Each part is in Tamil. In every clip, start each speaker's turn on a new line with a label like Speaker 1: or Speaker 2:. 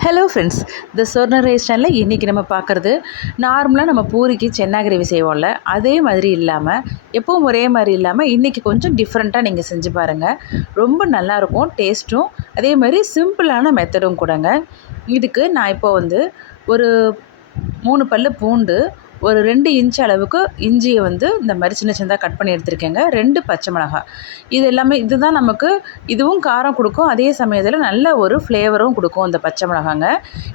Speaker 1: Hello friends the Sorna rice சேனலில் இன்றைக்கி நம்ம பார்க்குறது நார்மலாக நம்ம பூரிக்கு சென்னாகிரவி செய்வோம்ல அதே மாதிரி இல்லாமல் எப்பவும் ஒரே மாதிரி இல்லாமல் இன்றைக்கி கொஞ்சம் டிஃப்ரெண்ட்டாக நீங்கள் செஞ்சு பாருங்கள் ரொம்ப நல்லாயிருக்கும் டேஸ்ட்டும் அதே மாதிரி சிம்பிளான மெத்தடும் கூடங்க. இதுக்கு நான் இப்போ வந்து ஒரு மூணு பல்லு பூண்டு ஒரு ரெண்டு இன்ச் அளவுக்கு இஞ்சியை வந்து இந்த மாதிரி சின்ன சின்னதாக கட் பண்ணி எடுத்திருக்கேங்க. ரெண்டு பச்சை மிளகாய். இது எல்லாமே இதுதான் நமக்கு இதுவும் காரம் கொடுக்கும். அதே சமயத்தில் நல்ல ஒரு ஃப்ளேவரும் கொடுக்கும் இந்த பச்சை மிளகாங்க.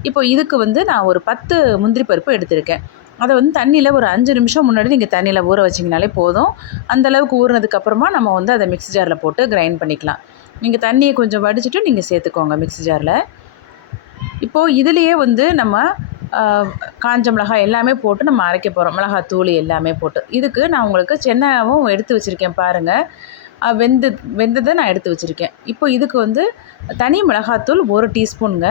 Speaker 1: இப்போ இதுக்கு வந்து நான் ஒரு பத்து முந்திரி பருப்பு எடுத்திருக்கேன். அதை வந்து தண்ணியில் ஒரு அஞ்சு நிமிஷம் முன்னாடி நீங்கள் தண்ணியில் ஊற வச்சிங்கனாலே போதும். அந்தளவுக்கு ஊறினதுக்கப்புறமா நம்ம வந்து அதை மிக்ஸி ஜாரில் போட்டு கிரைண்ட் பண்ணிக்கலாம். நீங்கள் தண்ணியை கொஞ்சம் வடிச்சிட்டு நீங்கள் சேர்த்துக்கோங்க மிக்ஸி ஜாரில் இப்போது இதுலேயே வந்து நம்ம காஞ்ச மிளகாய் எல்லாமே போட்டு நம்ம அரைக்க போகிறோம் மிளகாத்தூள் எல்லாமே போட்டு. இதுக்கு நான் உங்களுக்கு சென்னாவும் எடுத்து வச்சுருக்கேன் பாருங்கள் வெந்து வெந்ததை நான் எடுத்து வச்சுருக்கேன். இப்போ இதுக்கு வந்து தனி மிளகாத்தூள் ஒரு டீஸ்பூனுங்க.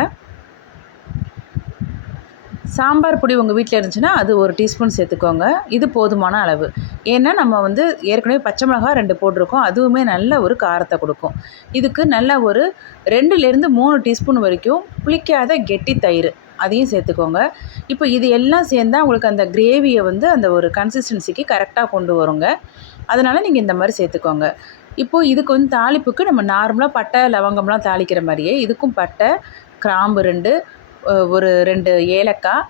Speaker 1: சாம்பார் பொடி உங்கள் வீட்டில் இருந்துச்சுன்னா அது ஒரு டீஸ்பூன் சேர்த்துக்கோங்க. இது போதுமான அளவு. ஏன்னா நம்ம வந்து ஏற்கனவே பச்சை மிளகாய் ரெண்டு போட்டிருக்கோம். அதுவுமே நல்ல ஒரு காரத்தை கொடுக்கும். இதுக்கு நல்ல ஒரு ரெண்டுலேருந்து மூணு டீஸ்பூன் வரைக்கும் புளிக்காத கெட்டி தயிர் அதையும் சேர்த்துக்கோங்க. இப்போ இது எல்லாம் சேர்ந்தால் உங்களுக்கு அந்த கிரேவியை வந்து அந்த ஒரு கன்சிஸ்டன்சிக்கு கரெக்டாக கொண்டு வருங்க. அதனால் நீங்கள் இந்த மாதிரி சேர்த்துக்கோங்க. இப்போது இதுக்கு வந்து தாளிப்புக்கு நம்ம நார்மலாக பட்டை லவங்கம்லாம் தாளிக்கிற மாதிரியே இதுக்கும் பட்டை கிராம்பு ரெண்டு ஒரு ரெண்டு ஏலக்காய்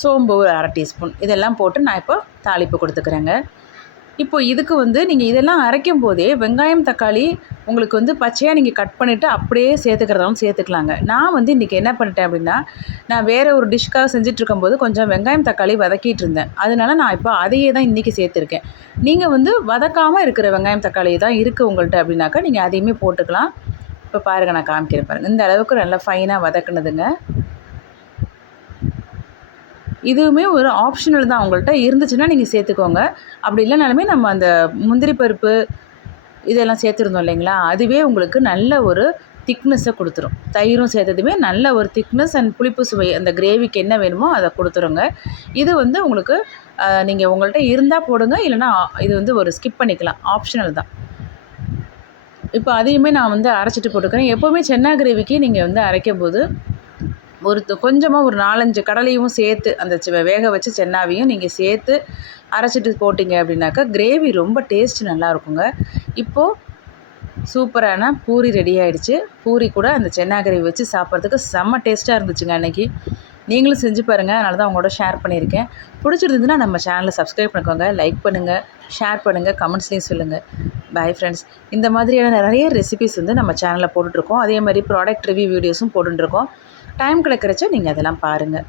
Speaker 1: சோம்பு ஒரு அரை டீஸ்பூன். இதெல்லாம் போட்டு நான் இப்போ தாளிப்பு கொடுத்துக்கிறேங்க. இப்போ இதுக்கு வந்து நீங்கள் இதெல்லாம் அரைக்கும் போதே வெங்காயம் தக்காளி உங்களுக்கு வந்து பச்சையாக நீங்கள் கட் பண்ணிவிட்டு அப்படியே சேர்த்துக்கிறதாலும் சேர்த்துக்கலாங்க. நான் வந்து இன்றைக்கி என்ன பண்ணிட்டேன் அப்படின்னா நான் வேறு ஒரு டிஷ்க்காக செஞ்சிட்ருக்கும்போது கொஞ்சம் வெங்காயம் தக்காளி வதக்கிட்டு இருந்தேன் அதனால நான் இப்போ அதையே தான் இன்றைக்கி சேர்த்துருக்கேன். நீங்கள் வந்து வதக்காமல் இருக்கிற வெங்காயம் தக்காளி தான் இருக்குது உங்கள்கிட்ட அப்படின்னாக்கா நீங்கள் அதையுமே போட்டுக்கலாம். இப்போ பாருங்கள் நான் காமிக்கிறேன் பாருங்கள் இந்த அளவுக்கு நல்லா ஃபைனாக வதக்குனதுங்க. இதுவுமே ஒரு ஆப்ஷனல் தான் உங்கள்கிட்ட இருந்துச்சுன்னா நீங்கள் சேர்த்துக்கோங்க. அப்படி இல்லைனாலுமே நம்ம அந்த முந்திரி பருப்பு இதெல்லாம் சேர்த்துருந்தோம் இல்லைங்களா? அதுவே உங்களுக்கு நல்ல ஒரு திக்னஸை கொடுத்துரும். தயிரும் சேர்த்ததுமே நல்ல ஒரு திக்னஸ் அண்ட் புளிப்பு சுவை அந்த கிரேவிக்கு என்ன வேணுமோ அதை கொடுத்துருங்க. இது வந்து உங்களுக்கு நீங்கள் உங்கள்கிட்ட இருந்தால் போடுங்க. இல்லைனா இது வந்து ஒரு ஸ்கிப் பண்ணிக்கலாம். ஆப்ஷனல் தான். இப்போ அதையுமே நான் வந்து அரைச்சிட்டு போட்டுக்கிறேன். எப்போவுமே சென்னா கிரேவிக்கு நீங்கள் வந்து அரைக்கும் போது ஒரு கொஞ்சமாக ஒரு நாலஞ்சு கடலையும் சேர்த்து அந்த வேக வச்சு சென்னாவையும் நீங்கள் சேர்த்து அரைச்சிட்டு போட்டிங்க அப்படின்னாக்கா கிரேவி ரொம்ப டேஸ்ட் நல்லா இருக்குங்க. இப்போது சூப்பரான பூரி ரெடி ஆகிடுச்சு பூரி கூட அந்த சென்னா கிரேவி வச்சு சாப்பிட்றதுக்கு செம்ம டேஸ்ட்டாக இருந்துச்சுங்க அன்றைக்கி நீங்களும் செஞ்சு பாருங்கள் அதனால தான் உங்களோட ஷேர் பண்ணியிருக்கேன். பிடிச்சிருந்ததுன்னா நம்ம சேனலை சப்ஸ்கிரைப் பண்ணிக்கோங்க. லைக் பண்ணுங்கள் ஷேர் பண்ணுங்கள் கமெண்ட்ஸ்லேயும் சொல்லுங்கள் பை ஃப்ரெண்ட்ஸ் இந்த மாதிரியான நிறைய ரெசிபிஸ் வந்து நம்ம சேனலில் போட்டுட்ருக்கோம் அதே மாதிரி ப்ராடக்ட் ரிவ்யூ வீடியோஸும் போட்டுருக்கோம் டைம் கிடைக்கிறச்ச நீங்கள் அதெல்லாம் பாருங்கள்